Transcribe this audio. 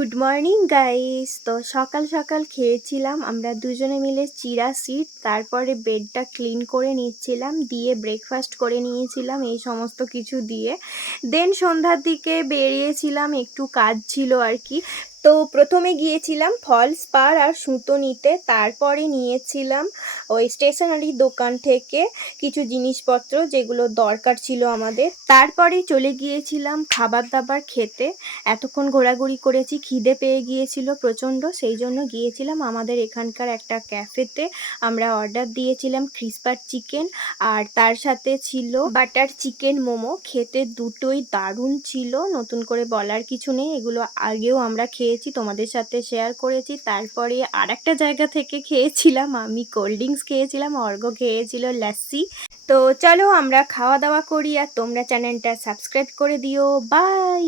Good morning guys. তো সকাল সকাল খেয়েছিলাম আমরা দুজনে মিলে চিরা সিড, তারপরে বেডটা ক্লিন করে নিচ্ছিলাম, দিয়ে ব্রেকফাস্ট করে নিয়েছিলাম এই সমস্ত কিছু দিয়ে। দেন সন্ধ্যার দিকে বেরিয়েছিলাম, একটু কাজ ছিল আর কি। তো প্রথমে গিয়েছিলাম ফলস পাড় আর সুতো নিতে, তারপরে নিয়েছিলাম ওই স্টেশনারি দোকান থেকে কিছু জিনিসপত্র যেগুলো দরকার ছিল আমাদের। তারপরে চলে গিয়েছিলাম খাবার দাবার খেতে। এতক্ষণ ঘোরাঘুরি করেছি, খিদে পেয়ে গিয়েছিল প্রচণ্ড, সেই জন্য গিয়েছিলাম আমাদের এখানকার একটা ক্যাফেতে। আমরা অর্ডার দিয়েছিলাম ক্রিসপার চিকেন, আর তার সাথে ছিল বাটার চিকেন মোমো। খেতে দুটোই দারুণ ছিল, নতুন করে বলার কিছু নেই, এগুলো আগেও আমরা খেয়েছি, তোমাদের সাথে শেয়ার করেছি। তারপরে আর একটা জায়গা থেকে খেয়েছিলাম, আমি কোল্ড ড্রিঙ্কস খেয়েছিলাম, অর্ঘ্য খেয়েছিল লাস্সি। তো চলো আমরা খাওয়া দাওয়া করি, আর তোমরা চ্যানেলটা সাবস্ক্রাইব করে দিও। বাই।